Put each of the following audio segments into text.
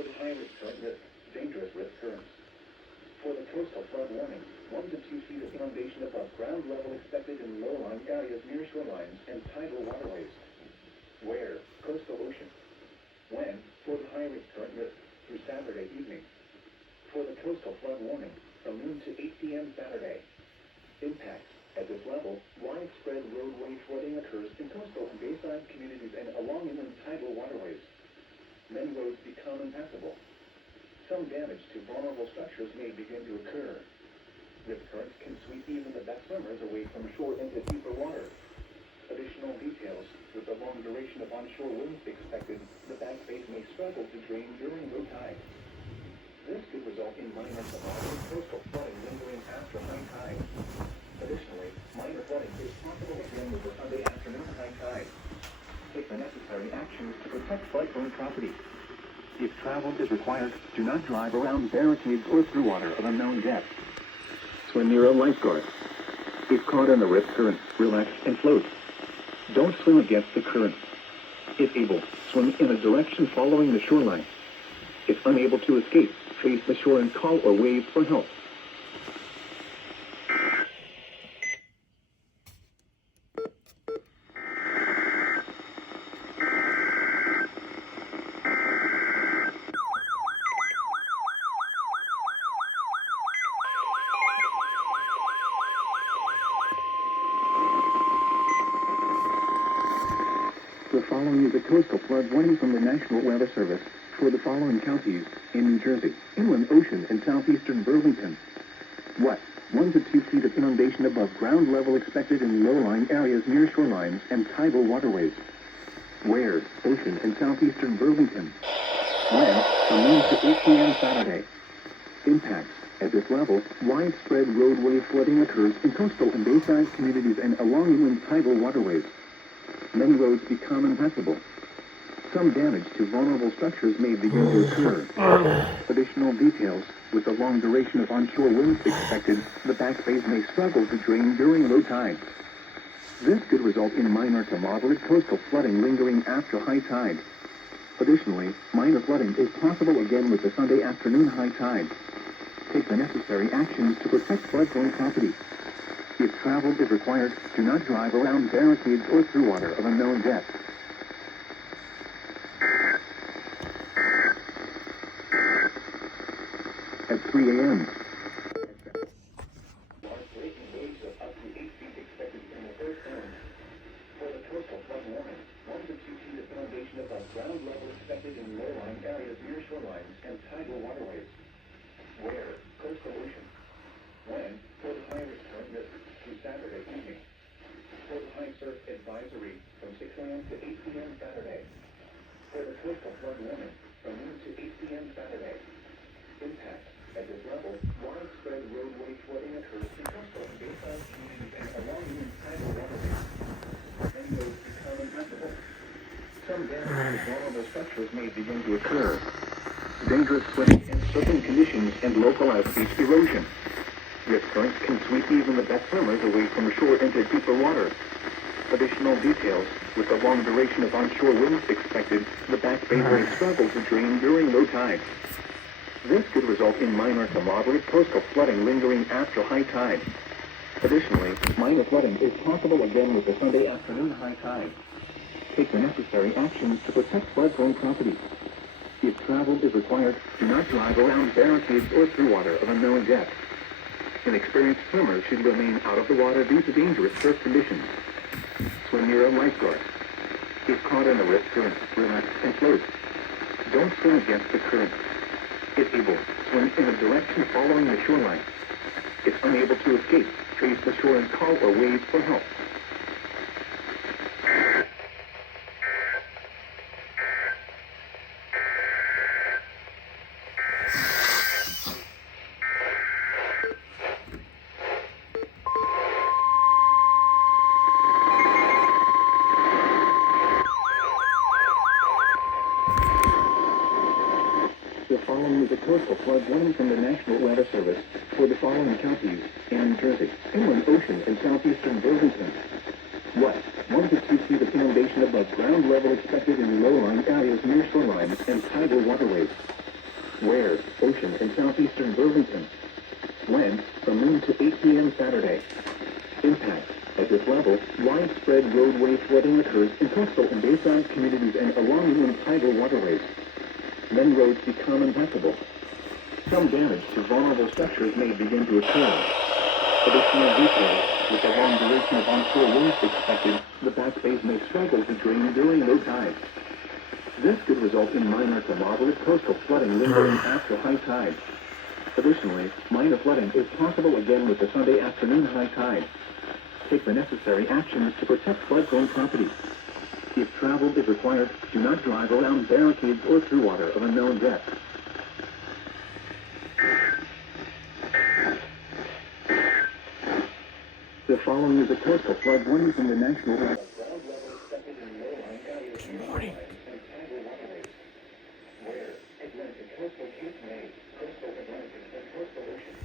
for the high risk current risk, dangerous risk currents. For the coastal flood warning, 1 to 2 feet of inundation above ground level expected in low-lying areas near shorelines and tidal waterways. Where? Coastal ocean. When? For the high risk current risk, through Saturday evening. For the coastal flood warning, from noon to 8 p.m. Saturday. Impacts. At this level, widespread roadway flooding occurs in coastal and bayside communities and along inland tidal waterways. Many roads become impassable. Some damage to vulnerable structures may begin to occur. Rip currents can sweep even the best swimmers away from shore into deeper water. Additional details: with the long duration of onshore winds expected, the back face may struggle to drain during low tide. This could result in minor to moderate coastal flooding lingering after high tide. Additionally, minor flooding is possible again with the Sunday afternoon high tide. Take the necessary actions to protect flood-prone property. If travel is required, do not drive around barricades or through water of unknown depth. Swim near a lifeguard. If caught in the rip current, relax and float. Don't swim against the current. If able, swim in a direction following the shoreline. If unable to escape, face the shore and call or wave for help. The following is a coastal flood warning from the National Weather Service for the following counties in New Jersey, inland ocean, and southeastern Burlington. What? 1 to 2 feet of inundation above ground level expected in low-lying areas near shorelines and tidal waterways. Where? Ocean and southeastern Burlington. When? From noon to 8 p.m. Saturday. Impacts. At this level, widespread roadway flooding occurs in coastal and bayside communities and along inland tidal waterways. Many roads become impassable. Some damage to vulnerable structures may begin to occur. Additional details: with the long duration of onshore winds expected, the back face may struggle to drain during low tide. This could result in minor to moderate coastal flooding lingering after high tide. Additionally, minor flooding is possible again with the Sunday afternoon high tide. Take the necessary actions to protect flood-prone property. If travel is required, do not drive around barricades or through water of unknown depth. At 3 a.m. Large breaking waves of up to 8 feet expected in the third zone. For the coastal flood warning, 1 to 2 feet of inundation above ground level expected in low-lying areas near shorelines and tidal waterways. Where? Coastal ocean. When? For the high risk current risk through Saturday evening. For the high surf advisory from 6 a.m. to 8 p.m. Saturday. For the coastal flood warning from noon to 8 p.m. Saturday. Impacts. At this level, widespread roadway flooding occurs in coastal and bayside communities and along inland tidal waterways. Many roads become impassable. Some damage to vulnerable structures may begin to occur. Dangerous swimming and surfing conditions and localized beach erosion. Rip currents can sweep even the best swimmers away from shore into deeper water. Additional details: with the long duration of onshore winds expected, the back face may struggle to drain during low tide. This could result in minor to moderate coastal flooding lingering after high tide. Additionally, minor flooding is possible again with the Sunday afternoon high tide. Take the necessary actions to protect flood-prone property. If travel is required, do not drive around barricades or through water of unknown depth. Inexperienced swimmers should remain out of the water due to dangerous surf conditions. Swim near a lifeguard. If caught in the rip current, relax and float. Don't swim against the current. If able, swim in a direction following the shoreline. If unable to escape, face the shore and call or wave for help. The following is a coastal flood warning from the National Weather Service for the following counties in New Jersey, inland ocean, and southeastern Burlington. What? 1 to 2 feet of inundation above ground level expected in low-lying areas near shorelines and tidal waterways. Ware, Ocean, and southeastern Burlington. When, from noon to 8 p.m. Saturday. Impact. At this level, widespread roadway flooding occurs in coastal and bayside communities and along inland tidal waterways. Many roads become impassable. Some damage to vulnerable structures may begin to occur. Additional details, with the long duration of onshore winds expected, the back bays may struggle to drain during low tide. This could result in minor to moderate coastal flooding lingering after high tide. Additionally, minor flooding is possible again with the Sunday afternoon high tide. Take the necessary actions to protect flood-prone property. If travel is required, do not drive around barricades or through water of unknown depth. The following is a coastal flood warning from the National Ground level expected in low-lying areas. Good morning. Where Atlantic coastal Cape May, coastal Atlantic and coastal Ocean.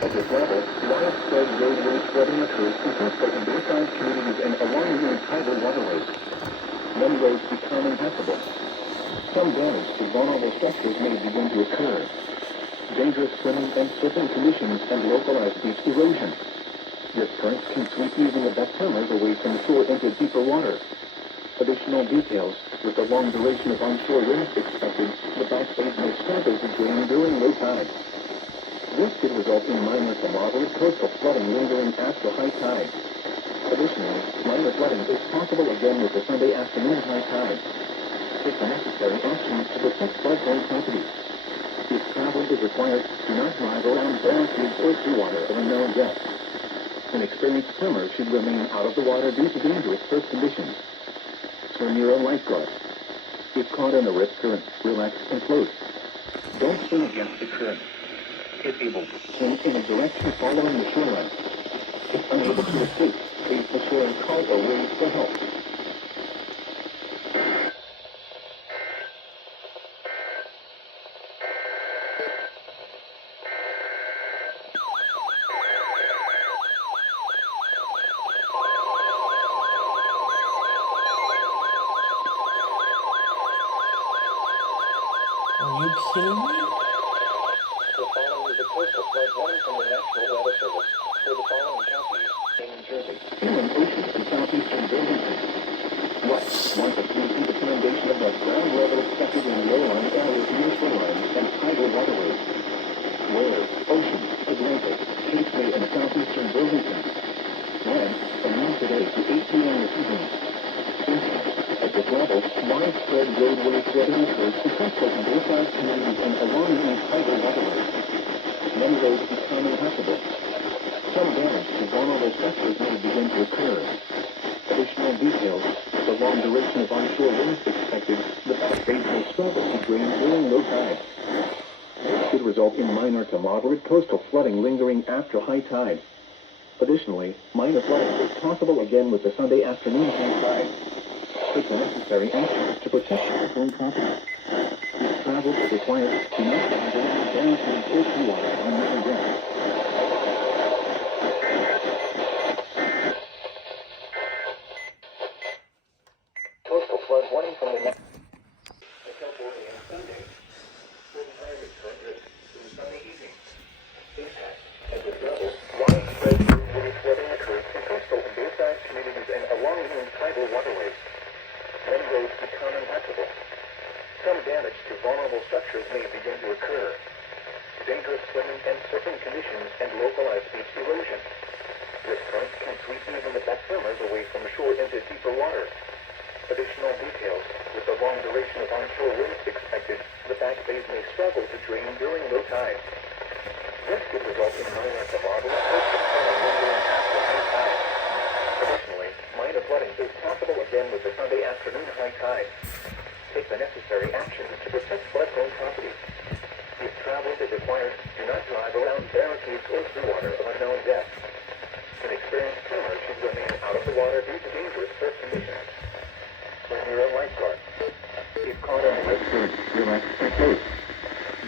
At this level, widespread roadway flooding occurs in coastal and bayside communities and along inland tidal waterways. Many roads become impassable. Some damage to vulnerable structures may begin to occur. Dangerous swimming and surfing conditions and localized beach erosion. This current can sweep even the best swimmers away from the shore into deeper water. Additional details, with the long duration of onshore winds expected, the back bays may struggle to drain during low tide. This could result in minor to moderate coastal flooding lingering after high tide. Additionally, minor flooding is possible again with the Sunday afternoon high tide. Take the necessary actions to protect flood-prone property. If travel is required, do not drive around barricades or through water of unknown depth. An experienced swimmer should remain out of the water due to dangerous surf conditions. Swim your own lifeguard. If caught in a rip current, relax and float. Don't swim against the current. If able, swim in a direction following the shoreline. If unable to escape, face the shore and call or wave for help. Are you kidding me? The following is a coastal flood warning from the National Weather Service for the following counties in New Jersey. Inland Ocean and southeastern Burlington. West, 1 to 3 feet of inundation above ground level expected in low-lying areas near shorelines and tidal waterways. Ware, Ocean, Atlantic, Cape May, and southeastern Burlington. Wind from noon today to 8 p.m. this evening. Impact. At this level, widespread roadway flooding occurs in coastal and bayside communities and along inland tidal waterways. Many roads become impassable. Some damage to vulnerable structures may begin to occur. Additional details, with the long duration of onshore winds expected, the back bays may struggle to drain during low tide. This could result in minor to moderate coastal flooding lingering after high tide. Additionally, minor flooding is possible again with the Sunday afternoon high tide. Take the necessary actions to protect your own property. If travel is required, do not drive around barricades or through water on unknown depth. Coastal flood warning from the next. Sunday. Sunday evening. Impact. At this level, widespread roadway flooding occurs in coastal and bayside communities and along inland tidal waterways. Many roads become impassable. Some damage to vulnerable structures may begin to occur. Dangerous swimming and surfing conditions and localized beach erosion. This current can sweep even the best swimmers away from the shore into deeper water. Additional details, with the long duration of onshore winds expected, the back bays may struggle to drain during low tide. This could result in minor to moderate coastal flooding lingering after high tide. Additionally, minor flooding is possible again with the Sunday afternoon high tide. Take the necessary actions to protect flood-prone property. If travel is required, do not drive around barricades or through water of unknown depth. An experienced swimmer should remain out of the water due to dangerous surf conditions. Swim your own lifeguard. If caught on the rip current, relax and float.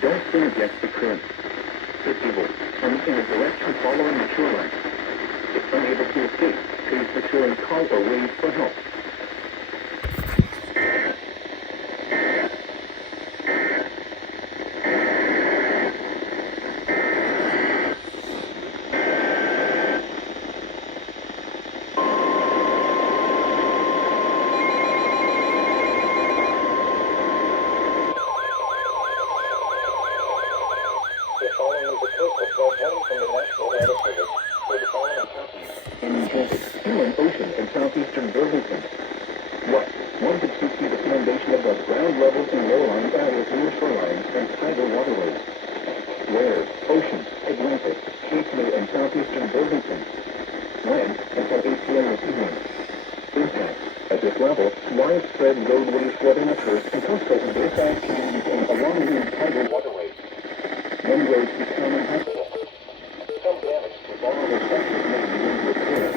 Don't swim against the current. This evil comes in a direction following the shoreline. If unable to escape, please make sure and call or wave for help. Inland Ocean in southeastern Burlington. West, 1 to 2 feet of foundation above ground level in low-lying areas near shorelines and tidal waterways. Where? Ocean, Atlantic, Cape May, and southeastern Burlington. When? Until 8 p.m. this evening. Impact. At this level, widespread roadway flooding occurs in coastal and bayside communities and along the tidal waterways. One road become impassable. Some damage to vulnerable sections may begin to occur.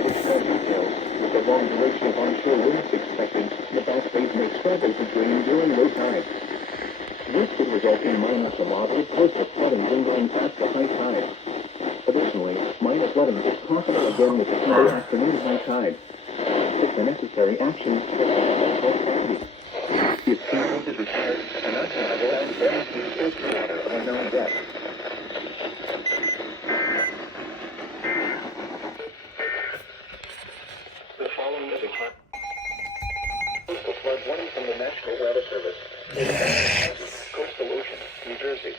Additional details, with the long duration of onshore winds expected, the Bass Bays may struggle to drain during low tide. This could result in minor to moderate coastal flooding lingering past the high tide. Additionally, minor flooding is possible again with the Sunday afternoon high tide. Take the necessary action to protect both properties. If teamwork is required, an untenable and guaranteed safe water of unknown depth. The following is a coastal flood warning from the National Weather Service. Coastal Ocean, New Jersey.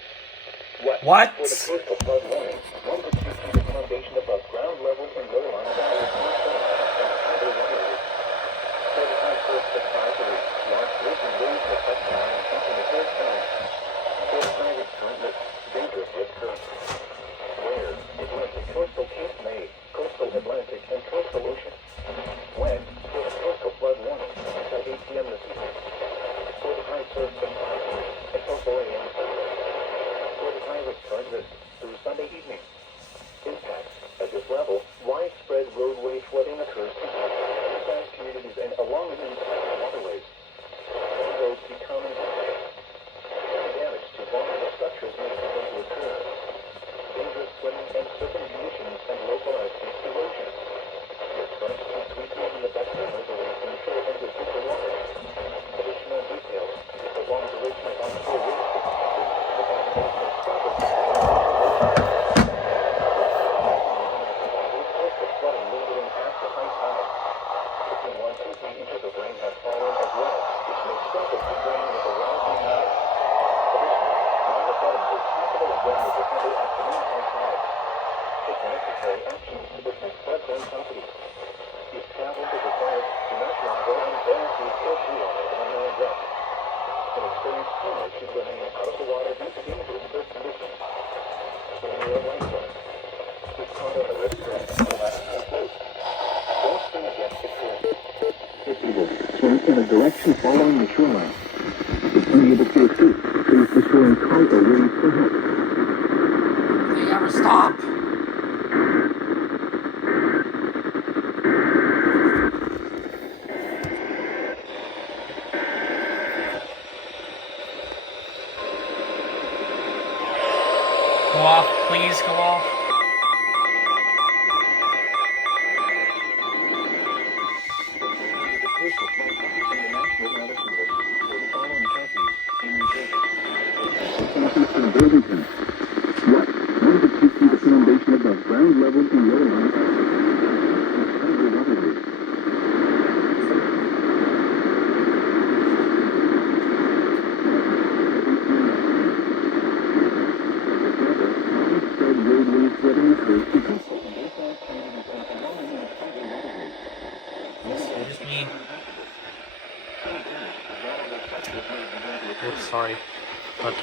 What? For the coastal flood warning, 1 to 2 feet of foundation above ground level in low-lying areas near shorelines and tidal waterways. For the high coast advisory, large winds and waves will touch the line in the third time. For the private current, dangerous with current. Where? Atlantic coastal Cape May, coastal Atlantic, and coastal Ocean. When? For the coastal flood warning until 8 p.m. this evening. For the high surf advisory until 4 a.m. For the high risk current risk through Sunday evening. Impact. At this level, widespread roadway flooding occurs in bayside communities and along the waterways. Some roads become impassable. Damage to vulnerable structures may begin to occur. Dangerous swimming and surfing conditions and localized erosion. The current keeps sweeping in the backcounters away from shore into deeper water. Additional details with the long duration of onshore winds expected, the Bass Bays may struggle to coastal flooding lingering after high tide. Between 1 to 3 inches of rain have fallen as well, which may struggle to drain with the rising tide. Additionally, minor flooding is possible again with the Sunday afternoon high tide. Take the necessary actions to protect flood-zone properties. If travel is required, do not drive or on barricades or seawater of unknown depth. An experienced swimmer should remain out of the water due to dangerous surf conditions. Swim your lifeguard. Keep caught on the risk track and relax and float. Don't swim against the current. If able, swim in a direction following the shoreline. If unable to escape, please be sure and call or wave for help. They ever stop? Go off, please go off. Southeastern Burlington. What? 1 to 2 feet of foundation above ground level in low-lying tidal waterways. Widespread roadway flooding occurs in coastal and bayside communities and along the tidal waterways. Excuse me. Oops, sorry. But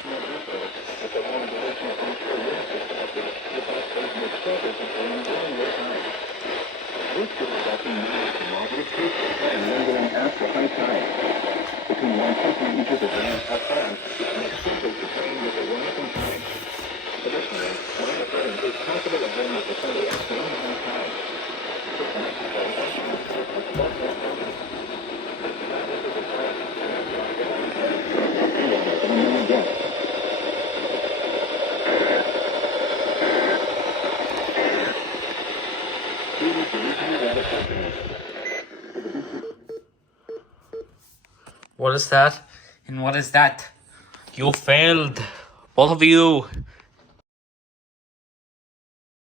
This could result in minor to moderate coastal flooding lingering after high tide. Between 1 to 3 inches of rain at times, which may struggle to drain with the rising tide. Additionally, minor flooding is possible again with the Sunday afternoon high tide. Take the necessary action to protect flood zone properties. Travel is required to not drive or on barricades or seawater of unknown depth. What is that? And what is that? You failed. Both of you.